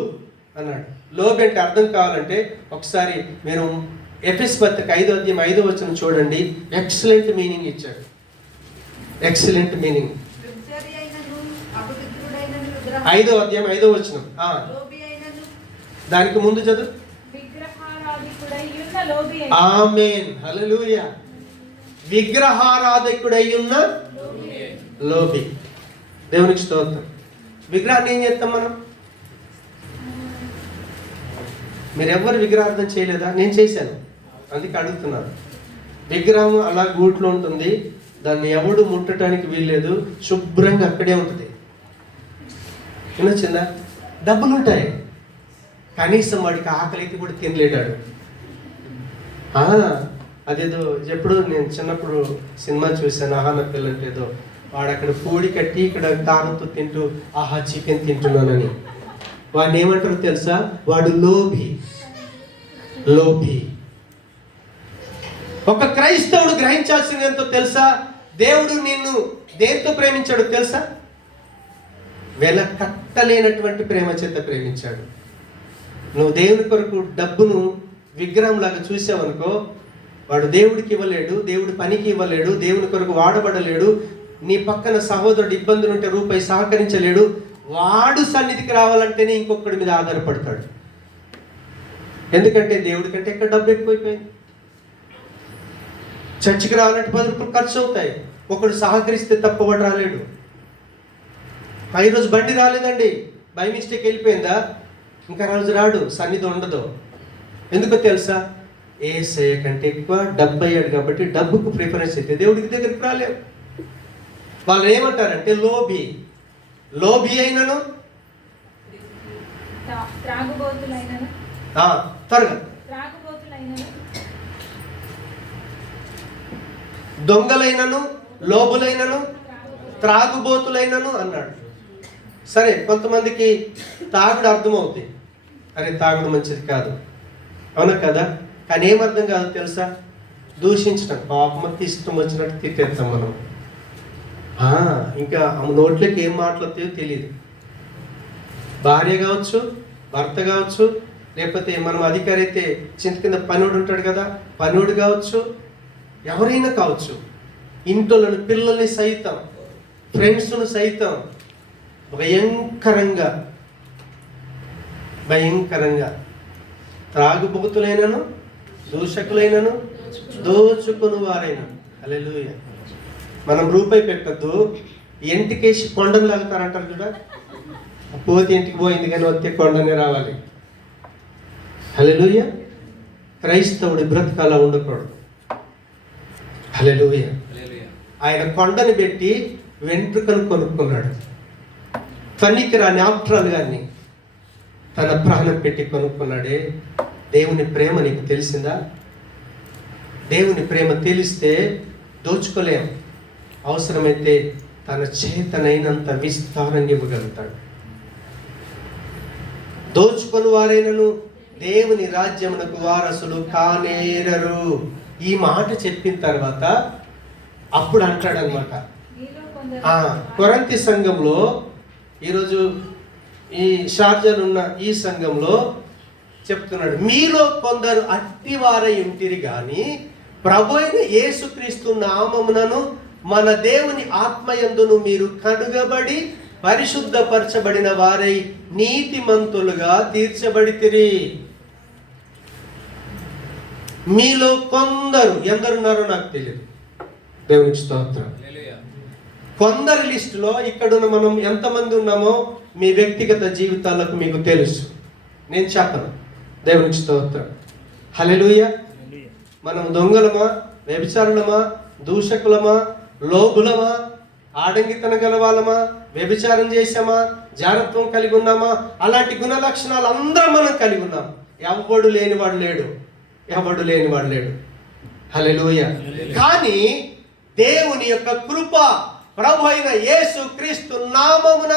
అన్నాడు. లోబు అంటే అర్థం కావాలంటే ఒకసారి మీరు ఎఫెసు పత్రిక 5వ అధ్యాయం 5వ వచనం చూడండి. ఎక్సలెంట్ మీనింగ్ ఇచ్చాడు. Excellent meaning. 5వ అధ్యాయం 5వ వచనం. దానికి ముందు చదువు. ఆమేన్. హల్లెలూయా. విగ్రహారాధకుడై ఉన్న లోబి. దేవునికి స్తోత్రం. విగ్రహాన్ని ఏం చేస్తాం మనం? మీరెవ్వరు విగ్రహార్థం చేయలేదా? నేను చేశాను, అందుకే అడుగుతున్నాను. విగ్రహం అలా గూట్లో ఉంటుంది, దాన్ని ఎవడు ముట్టడానికి వీల్లేదు, శుభ్రంగా అక్కడే ఉంటుంది. వినొచ్చిందా? డబ్బులు ఉంటాయి, కనీసం వాడికి ఆకలి అయితే కూడా తినలేడాడు. అదేదో ఎప్పుడు నేను చిన్నప్పుడు సినిమా చూశాను, ఆహాన పిల్లంటే ఏదో వాడు అక్కడ పూడి కట్టి ఇక్కడ కారంతో తింటూ ఆహా చికెన్ తింటున్నానని. వాడిని ఏమంటారు తెలుసా? వాడు లోభి. లోభి. ఒక క్రైస్తవుడు గ్రహించాల్సింది ఎంతో తెలుసా? దేవుడు నిన్ను దేంతో ప్రేమించాడు తెలుసా? వెల కట్టలేనటువంటి ప్రేమ చేత ప్రేమించాడు. నువ్వు దేవుని కొరకు డబ్బును విగ్రహం లాగా చూసావనుకో, వాడు దేవుడికి ఇవ్వలేడు, దేవుడి పనికి ఇవ్వలేడు, దేవుని కొరకు వాడబడలేడు. నీ పక్కన సహోదరుడు ఇబ్బందులు ఉంటే రూపాయి సహకరించలేడు. వాడు సన్నిధికి రావాలంటేనే ఇంకొకటి మీద ఆధారపడతాడు. ఎందుకంటే దేవుడి కంటే ఇక్కడ డబ్బు ఎక్కువైపోయింది. చర్చికి రావాలంటే 10 రూపాయలు ఖర్చు అవుతాయి. ఒకడు సహకరిస్తే తప్ప వాడు రాలేడు. ఈరోజు బండి రాలేదండి, బై మిస్టేక్ వెళ్ళిపోయిందా, ఇంకా రోజు రాడు, సన్నిధి ఉండదు. ఎందుకో తెలుసా? యేసయ్య కంటే ఎక్కువ డబ్బు అయ్యాడు కాబట్టి డబ్బుకు ప్రిఫరెన్స్ అయితే దేవుడికి దగ్గరికి రాలేవు. వాళ్ళు ఏమంటారంటే లోభి. లోభి అయినను త్వరగా దొంగలైనను లోబులైనను త్రాగుబోతులైనను అన్నాడు. సరే, కొంతమందికి తాగుడు అర్థమవుతుంది, అరే తాగుడు మంచిది కాదు, అవునా కదా? కానీ ఏమర్థం కాదు తెలుసా? దూషించడం, పాపమతి ఇష్టం వచ్చినట్టు తిట్టేస్తాం మనం. ఇంకా నోట్లోకి ఏం మాట్లాడుతాయో తెలియదు. భార్య కావచ్చు, భర్త కావచ్చు, లేకపోతే మనం అధికారి అయితే చింత కింద పనుడు ఉంటాడు కదా, పనుడు కావచ్చు, ఎవరైనా కావచ్చు. ఇంట్లో పిల్లల్ని సైతం, ఫ్రెండ్స్ను సైతం భయంకరంగా త్రాగుబోతులైనను దూషకులైనను దోచుకుని వారైనా. హల్లెలూయా. మనం రూపాయి పెట్టద్దు, ఎంటికేసి కొండను లాగుతారంటారు చూడ, పోతే ఇంటికి పోయింది కానీ వస్తే కొండనే రావాలి. హల్లెలూయా. క్రైస్తవుడి బ్రతకాల ఉండకూడదు. హల్లెలూయా. ఆయన కొండని పెట్టి వెంట్రుకను కొనుక్కున్నాడు. పనికిరాని ఆప్ట్రాలు గారిని తన ప్రాణం పెట్టి కొనుక్కున్నాడే. దేవుని ప్రేమ నీకు తెలిసిందా? దేవుని ప్రేమ తెలిస్తే దోచుకోలేం. అవసరమైతే తన చేతనైనంత విస్తారంగా ఇవ్వగలుగుతాడు. దోచుకొని వారైనను దేవుని రాజ్యమునకు వారసులు కానేరరు. ఈ మాట చెప్పిన తర్వాత అప్పుడు అంటాడనమాట. కొరంతి సంఘంలో ఈరోజు ఈ షార్జాలో ఉన్న ఈ సంఘంలో చెప్తున్నాడు, మీలో కొందరు అట్టివారై ఉంటిరి గాని ప్రభు అయిన యేసుక్రీస్తు నామమునను మన దేవుని ఆత్మయందును మీరు కడుగబడి పరిశుద్ధపరచబడిన వారై నీతిమంతులుగా తీర్చబడితిరి. మీలో కొందరు, ఎందరున్నారో నాకు తెలియదు, దేవునికి స్తోత్రం. కొందరు లిస్టులో ఇక్కడున్న మనం ఎంతమంది ఉన్నామో మీ వ్యక్తిగత జీవితాలకు మీకు తెలుసు, నేను చెప్పను. దేవునికి స్తోత్రం. హల్లెలూయా. మనం దొంగలమా, వ్యభిచారులమా, దూషకులమా, లోబులమా, ఆడంగితన గలవాళ్ళమా, వ్యభిచారం చేసామా, జాగ్రత్తం కలిగి ఉన్నామా? అలాంటి గుణ లక్షణాలు అందరం మనం కలిగి ఉన్నాం. ఎవడు లేనివాడు లేడు, ఎవడు లేనివాడు లేడు. హల్లెలూయా. కానీ దేవుని యొక్క కృప ప్రభు అయిన యేసు క్రీస్తు నామమున,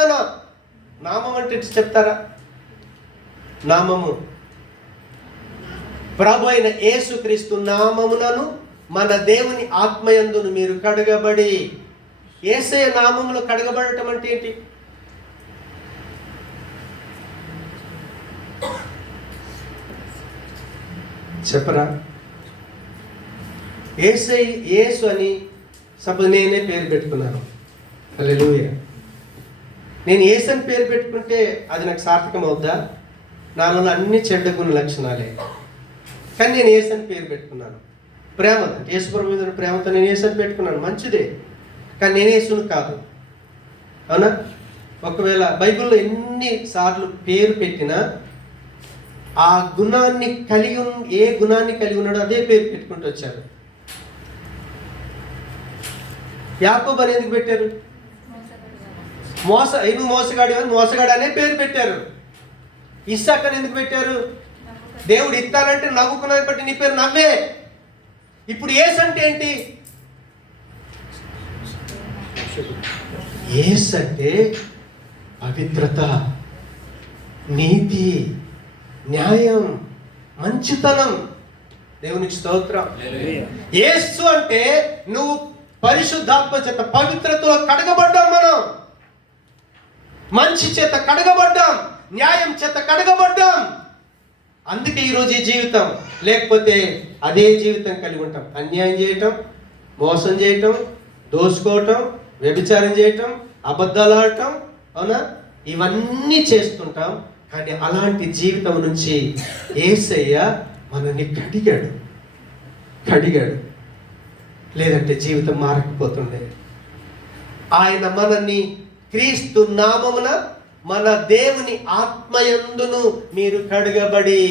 నామం అంటే చెప్తారా? నామము ప్రభు అయిన యేసు క్రీస్తు నామమునను మన దేవుని ఆత్మయందును మీరు కడగబడి. యేసయ్య నామములో కడగబడటం అంటే ఏంటి? చెప్పరా? యేసు అని సపోజ్ నేనే పేరు పెట్టుకున్నాను, హల్లెలూయా. నేను యేసు అని పేరు పెట్టుకుంటే అది నాకు సార్థకం అవుద్దా? నాలో అన్ని చెడ్డ గుణ లక్షణాలే, కానీ నేను యేసు అని పేరు పెట్టుకున్నాను. ప్రేమ, యేసు ప్రభు మీద ప్రేమతో నేను యేసు అని పెట్టుకున్నాను, మంచిదే. కానీ నేను యేసును కాదు, అవునా? ఒకవేళ బైబిల్లో ఎన్ని సార్లు పేరు పెట్టినా ఆ గుణాన్ని కలిగి ఏ గుణాన్ని కలిగి ఉన్నాడో అదే పేరు పెట్టుకుంటూ వచ్చారు. యాకోబు అని ఎందుకు పెట్టారు? నువ్వు మోసగాడు అనే పేరు పెట్టారు. ఇస్సాకని ఎందుకు పెట్టారు? దేవుడు ఇస్తానంటే నవ్వుకున్నది బట్టి నీ పేరు నవ్వే. ఇప్పుడు యేసు అంటే ఏంటి? యేసు అంటే పవిత్రత, నీతి, న్యాయం, మంచితనం. దేవునికి స్తోత్రం. యేసు అంటే నువ్వు పరిశుద్ధాత్మ చేత పవిత్రతలో కడగబడ్డాం, మనం మంచి చేత కడగబడ్డాం, న్యాయం చేత కడగబడ్డాం. అందుకే ఈరోజు ఈ జీవితం, లేకపోతే అదే జీవితం కలిగి ఉంటాం. అన్యాయం చేయటం, మోసం చేయటం, దోసుకోవటం, వ్యభిచారం చేయటం, అబద్ధాలు ఆడటం, అవునా, ఇవన్నీ చేస్తుంటాం. కానీ అలాంటి జీవితం నుంచి యేసయ్య మనల్ని కడిగాడు. లేదంటే జీవితం మారకపోతుండే. ఆయన మనల్ని క్రీస్తు నామమున మన దేవుని ఆత్మయందును మీరు కడగబడి,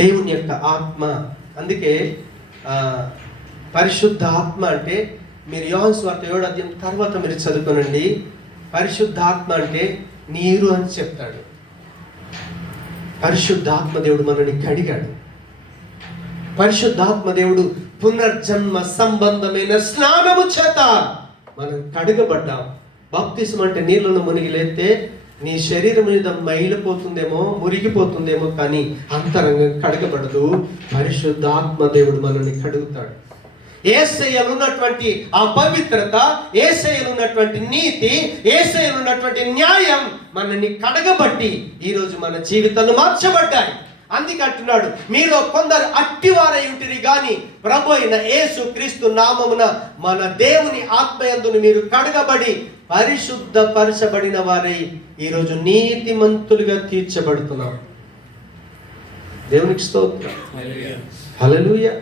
దేవుని యొక్క ఆత్మ. అందుకే పరిశుద్ధ ఆత్మ అంటే, మీరు యోహాను సువార్త 7వ అధ్యాయం తర్వాత మీరు చదువుకోనండి. పరిశుద్ధాత్మ అంటే నీరు అని చెప్తాడు. పరిశుద్ధాత్మ దేవుడు మనల్ని కడిగాడు. పరిశుద్ధాత్మ దేవుడు పునర్జన్మ సంబంధమైన స్నానము చేత మనం కడగబడ్డాం. బాప్తిసం అంటే నీళ్ళను మునిగి లేస్తే నీ శరీరం మీద మైలిపోతుందేమో, మురిగిపోతుందేమో, కానీ అంతరంగం కడగబడదు. పరిశుద్ధాత్మ దేవుడు మనల్ని కడుగుతాడు. యేసయ్యలో ఉన్నటువంటి ఆ పవిత్రత, యేసయ్యలో ఉన్నటువంటి నీతి, యేసయ్యలో ఉన్నటువంటి న్యాయం మనల్ని కడగబట్టి ఈరోజు మన జీవితాలు మార్చబడ్డాయి. అందుకే అంటున్నాడు, మీలో కొందరు అట్టివారై ఉంటిరి గాని ప్రభు అయిన యేసు క్రీస్తు నామమున మన దేవుని ఆత్మయందును మీరు కడగబడి పరిశుద్ధపరచబడిన వారై ఈరోజు నీతిమంతులుగా తీర్చబడుతున్నాం. దేవునికి స్తోత్రం. హల్లెలూయా.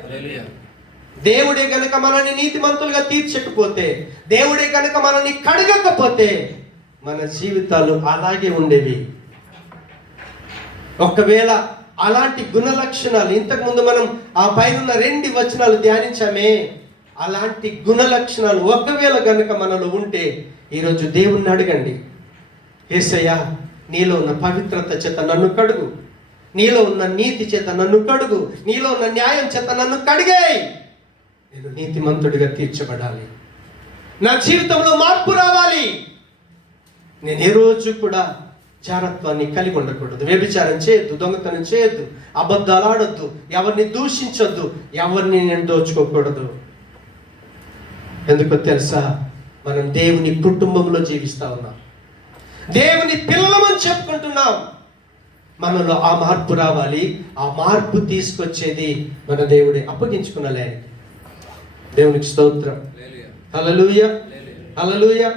దేవుడే గనుక మనల్ని నీతిమంతులుగా తీర్చకపోతే, దేవుడే గనుక మనల్ని కడగకపోతే మన జీవితాలు అలాగే ఉండేవి. ఒకవేళ అలాంటి గుణ లక్షణాలు, ఇంతకుముందు మనం ఆ పైన 2 వచనాలు ధ్యానించామే, అలాంటి గుణ లక్షణాలు ఒకవేళ గనుక మనలో ఉంటే ఈరోజు దేవుణ్ణి అడగండి, యేసయ్యా నీలో ఉన్న పవిత్రత చేత నన్ను కడుగు, నీలో ఉన్న నీతి చేత నన్ను కడుగు, నీలో ఉన్న న్యాయం చేత నన్ను కడిగేయ్. నేను నీతిమంతుడిగా తీర్చబడాలి, నా జీవితంలో మార్పు రావాలి. నేను ఏ రోజు కూడా జారత్వాన్ని కలిగి ఉండకూడదు, వ్యభిచారం చేయొద్దు, దొంగతనం చేయొద్దు, అబద్ధాలు ఆడొద్దు, ఎవరిని దూషించొద్దు, ఎవరిని నేను దోచుకోకూడదు. ఎందుకో తెలుసా, మనం దేవుని కుటుంబంలో జీవిస్తా ఉన్నాం, దేవుని పిల్లలమని చెప్పుకుంటున్నాం. మనలో ఆ మార్పు రావాలి. ఆ మార్పు తీసుకొచ్చేది మన దేవుడే. అప్పగించుకున్నలే. దేవునికి స్తోత్రం. హల్లెలూయా, హల్లెలూయా.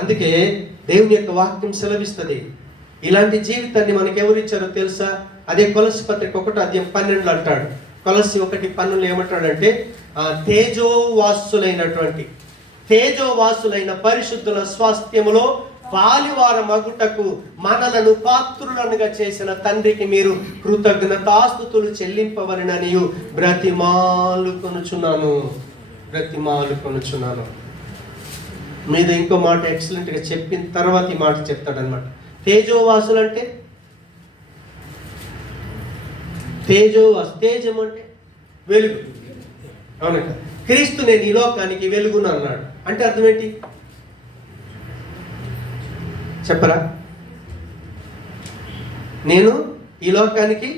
అందుకే దేవుని యొక్క వాక్యం సెలవిస్తుంది. ఇలాంటి జీవితాన్ని మనకి ఎవరు ఇచ్చారో తెలుసా? అదే కొలస్సీ పత్రిక 1వ అధ్యాయం 12 అంటాడు. కొలస్సీ 1:12 ఏమంటాడంటే, తేజోవాసులైన పరిశుద్ధుల స్వాస్థ్యములో పాలివార మగుటకు మనలను పాత్రులనుగా చేసిన తండ్రికి మీరు కృతజ్ఞతాస్తుతులు చెల్లింపవలెననియు బ్రతిమాలుకొనుచున్నాను. మీద ఇంకో మాట ఎక్సలెంట్గా చెప్పిన తర్వాత ఈ మాట చెప్తాడనమాట. తేజోవాసులు అంటే తేజం అంటే వెలుగు, అవునట. క్రీస్తు నేను ఈ లోకానికి వెలుగును అన్నాడు. అంటే అర్థం ఏంటి చెప్పరా? నేను ఈ లోకానికి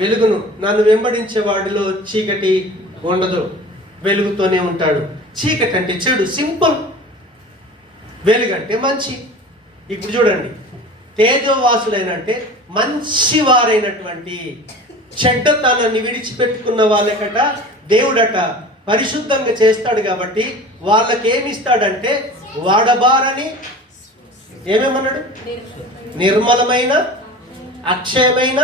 వెలుగును, నన్ను వెంబడించే వాడిలో చీకటి ఉండదు, వెలుగుతోనే ఉంటాడు. చీకటి అంటే చెడు, సింపుల్. వెలుగంటే మంచి. ఇప్పుడు చూడండి, తేజోవాసులైనంటే మంచివారైనటువంటి, చెడ్డతనాన్ని విడిచిపెట్టుకున్న వాళ్ళకట దేవుడట పరిశుద్ధంగా చేస్తాడు. కాబట్టి వాళ్ళకి ఏమిస్తాడంటే వాడబారని, ఏమేమన్నాడు? నిర్మలమైన, అక్షయమైన,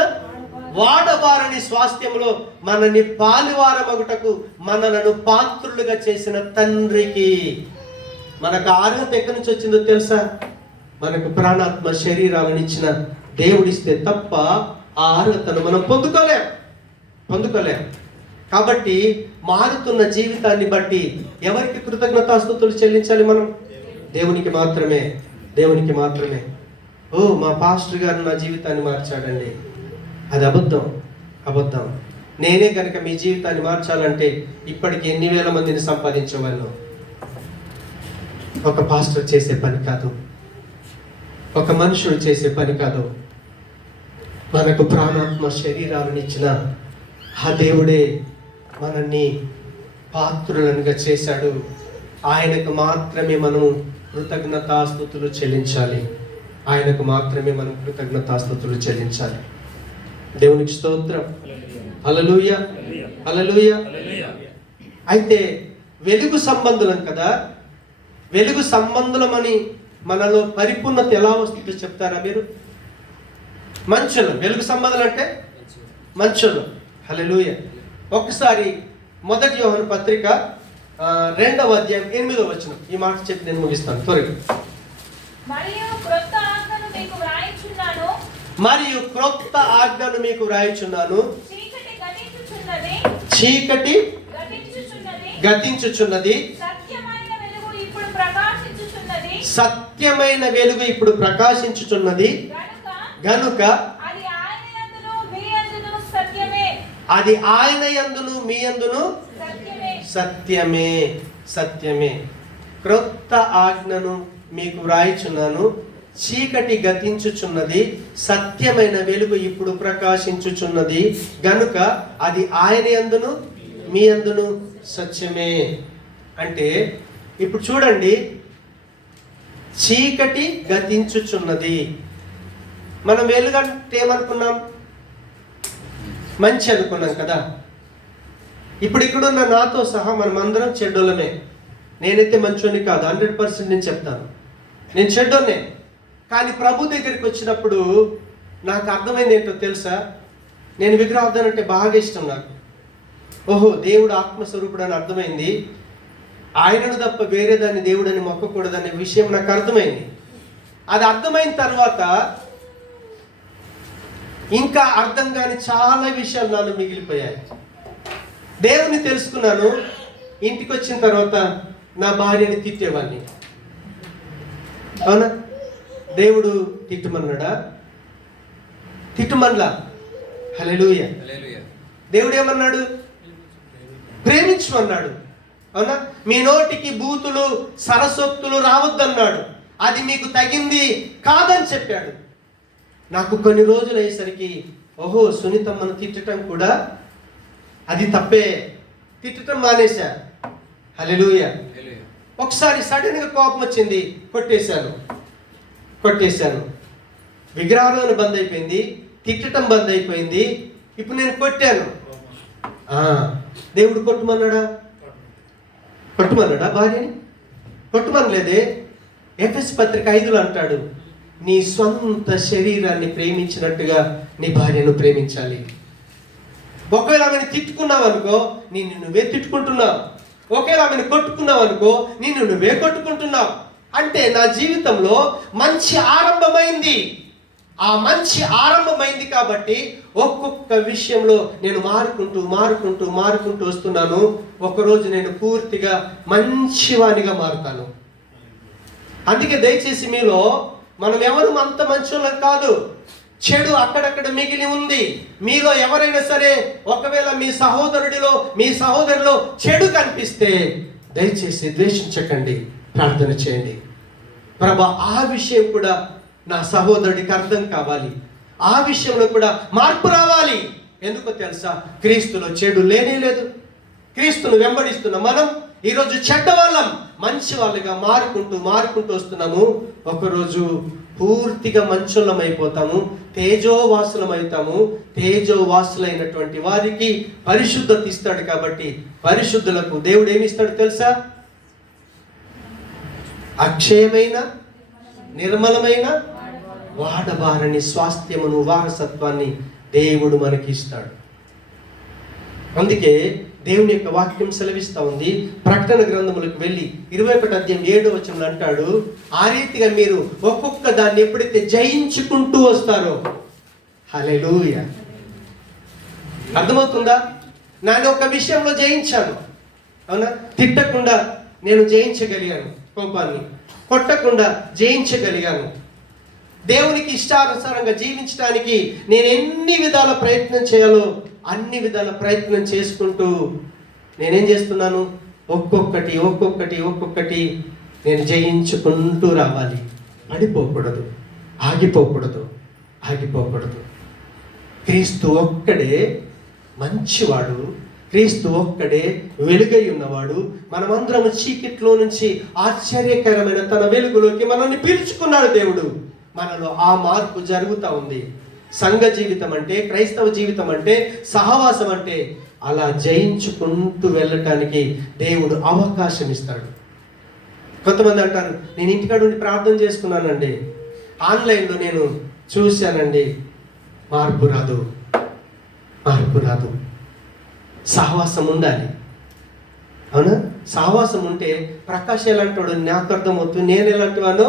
వాడబారని స్వాస్థ్యంలో మనల్ని పాలివారమగుటకు మనలను పాత్రులుగా చేసిన తండ్రికి. మనకు అర్హత ఎక్కడి నుంచి వచ్చిందో తెలుసా? మనకు ప్రాణాత్మ శరీరాలను ఇచ్చిన దేవుడిస్తే తప్ప ఆ అర్హతను మనం పొందుకోలేం. కాబట్టి మారుతున్న జీవితాన్ని బట్టి ఎవరికి కృతజ్ఞతాస్తుతులు చెల్లించాలి? మనం దేవునికి మాత్రమే, దేవునికి మాత్రమే. ఓ, మా పాస్టర్ గారు నా జీవితాన్ని మార్చాడండి. అది అబద్ధం, అబద్ధం. నేనే కనుక మీ జీవితాన్ని మార్చాలంటే ఇప్పటికి ఎన్ని వేల మందిని సంపాదించేవాళ్ళు. ఒక పాస్టర్ చేసే పని కాదు, ఒక మనుషుడు చేసే పని కాదు. మనకు ప్రాణాత్మ శరీరాలను ఇచ్చిన ఆ దేవుడే మనల్ని పాత్రులనుగా చేశాడు. ఆయనకు మాత్రమే మనం కృతజ్ఞతాస్తుతులు చెల్లించాలి. ఆయనకు మాత్రమే మనం కృతజ్ఞతాస్తుతులు చెల్లించాలి. దేవునికి స్తోత్రం. హల్లెలూయా, హల్లెలూయా. అయితే వెలుగు సంబంధులం కదా, వెలుగు సంబంధులమని మనలో పరిపూర్ణత ఎలా వస్తుందో చెప్తారా మీరు? మంచులం. వెలుగు సంబంధులు అంటే మంచులం. హల్లెలూయా. ఒక్కసారి 1 యోహాను పత్రిక 2వ అధ్యాయం 8వ వచనం ఈ మాట చెప్పి నేను ముగిస్తాను త్వరగా. మరియు క్రొత్త ఆజ్ఞను మీకు వ్రాయుచున్నాను, చీకటి గతించుచున్నది, సత్యమైన వెలుగు ఇప్పుడు ప్రకాశించుచున్నది గనుక అది ఆయన యందును మీ యందును సత్యమే, సత్యమే. క్రొత్త ఆజ్ఞను మీకు వ్రాయిచున్నాను, చీకటి గతించుచున్నది, సత్యమైన వెలుగు ఇప్పుడు ప్రకాశించుచున్నది గనుక అది ఆయన యందును మీ యందును సత్యమే. అంటే ఇప్పుడు చూడండి, చీకటి గతించుచున్నది. మనం వెలుగంటే ఏమనుకున్నాం? మంచి అనుకున్నాం కదా. ఇప్పుడు ఇక్కడున్న నాతో సహా మనం అందరం చెడ్డోళ్ళమే. నేనైతే మంచోని కాదు, 100% నేను చెప్తాను, నేను చెడ్డోనే. కానీ ప్రభు దగ్గరికి వచ్చినప్పుడు నాకు అర్థమైంది ఏంటో తెలుసా? నేను విగ్రహార్థన అంటే బాగా ఇష్టం నాకు. ఓహో, దేవుడు ఆత్మస్వరూపుడు అని అర్థమైంది. ఆయనను తప్ప వేరే దాన్ని దేవుడని మొక్కకూడదనే విషయం నాకు అర్థమైంది. అది అర్థమైన తర్వాత ఇంకా అర్థం కాని చాలా విషయాలు నాలో మిగిలిపోయాయి. దేవుని తెలుసుకున్నాను. ఇంటికి వచ్చిన తర్వాత నా భార్యని తిట్టేవాడిని. అవునా? దేవుడు తిట్టమన్నాడా? తిట్టమనలా. హల్లెలూయా. దేవుడు ఏమన్నాడు? ప్రేమించమన్నాడు. అవునా? మీ నోటికి బూతులు సరసొత్తులు రావద్దన్నాడు. అది మీకు తగింది కాదని చెప్పాడు. నాకు కొన్ని రోజులు అయ్యేసరికి ఓహో, సునీతమ్మను తిట్టడం కూడా అది తప్పే, తిట్టడం మానేశా. హల్లెలూయా. ఒకసారి సడన్ గా కోపం వచ్చింది, కొట్టేశాను. విగ్రహాలను బంద్ అయిపోయింది, తిట్టడం బంద్ అయిపోయింది. ఇప్పుడు నేను కొట్టాను. దేవుడు కొట్టుమన్నాడా భార్యని? కొట్టుమనలేదే. ఎఫెసు పత్రిక 5లో అంటాడు, నీ స్వంత శరీరాన్ని ప్రేమించినట్టుగా నీ భార్యను ప్రేమించాలి. ఒకవేళ ఆమెను తిట్టుకున్నావు అనుకో, నిన్ను నువ్వే తిట్టుకుంటున్నావు. ఒకవేళ ఆమెను కొట్టుకున్నావు అనుకో, నిన్ను నువ్వే కొట్టుకుంటున్నావు. అంటే నా జీవితంలో మంచి ఆరంభమైంది. ఆ మంచి ఆరంభమైంది కాబట్టి ఒక్కొక్క విషయంలో నేను మారుకుంటూ వస్తున్నాను. ఒకరోజు నేను పూర్తిగా మంచివానిగా మారుతాను. అందుకే దయచేసి మీలో మనం ఎవరు అంత మంచోళ్ళం కాదు, చెడు అక్కడక్కడ మిగిలి ఉంది. మీలో ఎవరైనా సరే ఒకవేళ మీ సహోదరిలో చెడు కనిపిస్తే దయచేసి ద్వేషించకండి, ప్రార్థన చేయండి. ప్రభా, ఆ విషయం కూడా నా సహోదరుడికి అర్థం కావాలి, ఆ విషయంలో కూడా మార్పు రావాలి. ఎందుకో తెలుసా? క్రీస్తులో చెడు లేనే లేదు. క్రీస్తును వెంబడిస్తున్న మనం ఈరోజు చెడ్డవాళ్ళం మంచి వాళ్ళుగా మారుకుంటూ వస్తున్నాము. ఒకరోజు పూర్తిగా మంచోళ్ళం అయిపోతాము, తేజోవాసులమవుతాము. తేజోవాసులైనటువంటి వారికి పరిశుద్ధత ఇస్తాడు. కాబట్టి పరిశుద్ధులకు దేవుడు ఏమి ఇస్తాడు తెలుసా? అక్షయమైన నిర్మలమైన వాడబారని స్వాస్థ్యమును వారసత్వాన్ని దేవుడు మనకి ఇస్తాడు. అందుకే దేవుని యొక్క వాక్యం సెలవిస్తూ ఉంది. ప్రకటన గ్రంథములకు వెళ్ళి 21వ అధ్యాయం 7వ వచనంలో అంటాడు, ఆ రీతిగా మీరు ఒక్కొక్క దాన్ని ఎప్పుడైతే జయించుకుంటూ వస్తారో, హల్లెలూయా, అర్థమవుతుందా? నేను ఒక విషయంలో జయించాను, అవునా? తిట్టకుండా నేను జయించగలిగాను కోపాన్ని, కొట్టకుండా జయించగలిగాను. దేవునికి ఇష్టానుసారంగా జీవించడానికి నేను ఎన్ని విధాల ప్రయత్నం చేయాలో అన్ని విధాల ప్రయత్నం చేసుకుంటూ నేనేం చేస్తున్నాను? ఒక్కొక్కటి నేను జయించుకుంటూ రావాలి. పడిపోకూడదు, ఆగిపోకూడదు. క్రీస్తు ఒక్కడే మంచివాడు, క్రీస్తు ఒక్కడే వెలుగై ఉన్నవాడు. మనమందరం చీకట్లో నుంచి ఆశ్చర్యకరమైన తన వెలుగులోకి మనల్ని పిలుచుకున్నాడు దేవుడు. మనలో ఆ మార్పు జరుగుతూ ఉంది. సంఘ జీవితం అంటే, క్రైస్తవ జీవితం అంటే, సహవాసం అంటే అలా జయించుకుంటూ వెళ్ళటానికి దేవుడు అవకాశం ఇస్తాడు. కొంతమంది అంటారు, నేను ఇంటికాడ ఉండి ప్రార్థన చేసుకున్నానండి, ఆన్లైన్లో నేను చూశానండి, మార్పు రాదు. సహవాసం ఉండాలి, అవునా? సహవాసం ఉంటే ప్రకాష్ ఎలాంటి నాకు అర్థమవుతుంది, నేను ఎలాంటి వానో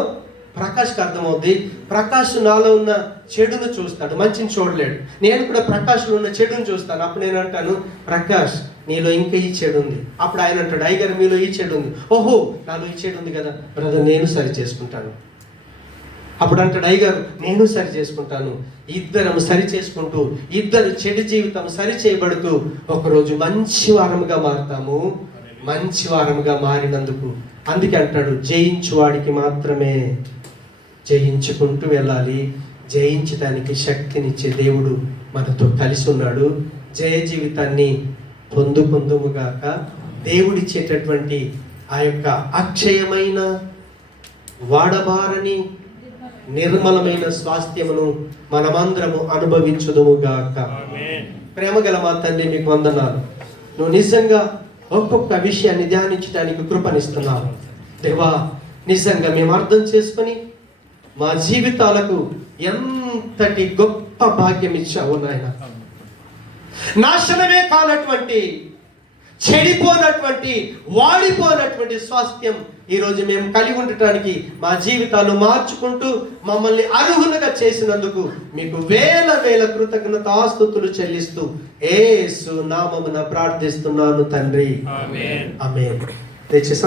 ప్రకాష్కి అర్థమవుద్ది. ప్రకాష్ నాలో ఉన్న చెడును చూస్తాడు, మంచిని చూడలేడు. నేను కూడా ప్రకాష్లో ఉన్న చెడును చూస్తాను. అప్పుడు నేను అంటాను, ప్రకాష్ నీలో ఇంకా ఈ చెడు ఉంది. అప్పుడు ఆయన అంటాడు, అయ్యగారు మీలో ఈ చెడు ఉంది. ఓహో, నాలో ఈ చెడు ఉంది కదా బ్రదర్, నేను సరి చేసుకుంటాను. అప్పుడు అంటాడు, అయ్యగారు నేను సరి చేసుకుంటాను. ఇద్దరం సరి చేసుకుంటూ, ఇద్దరు చెడు జీవితం సరి చేయబడుతూ ఒకరోజు మంచి వారముగా మారుతాము. మంచి వారముగా మారినందుకు అందుకే అంటాడు, జయించువాడికి మాత్రమే జయించుకుంటూ వెళ్ళాలి. జయించడానికి శక్తినిచ్చే దేవుడు మనతో కలిసి ఉన్నాడు. జయ జీవితాన్ని పొందుముగాక. దేవుడిచ్చేటటువంటి ఆ యొక్క అక్షయమైన, వాడబారని, నిర్మలమైన స్వాస్థ్యమును మనమందరము అనుభవించుదుముగాక. ప్రేమగల మా తండ్రి, మీకు వందనాలు. నువ్వు నిజంగా ఒక్కొక్క విషయాన్ని ధ్యానించడానికి కృపనిస్తున్నావు దేవా. నిజంగా మేము అర్థం చేసుకొని మా జీవితాలకు ఎంతటి గొప్ప భాగ్యం ఇచ్చావు నాయన. నాశనమే కానటువంటి, చెడిపోనటువంటి, వాడిపోనటువంటి స్వాస్థ్యం ఈరోజు మేము కలిగి ఉండటానికి మా జీవితాలు మార్చుకుంటూ మమ్మల్ని అర్హులుగా చేసినందుకు మీకు వేల కృతజ్ఞతాస్తుతులు చెల్లిస్తూ యేసు నామమున ప్రార్థిస్తున్నాను తండ్రి. ఆమేన్.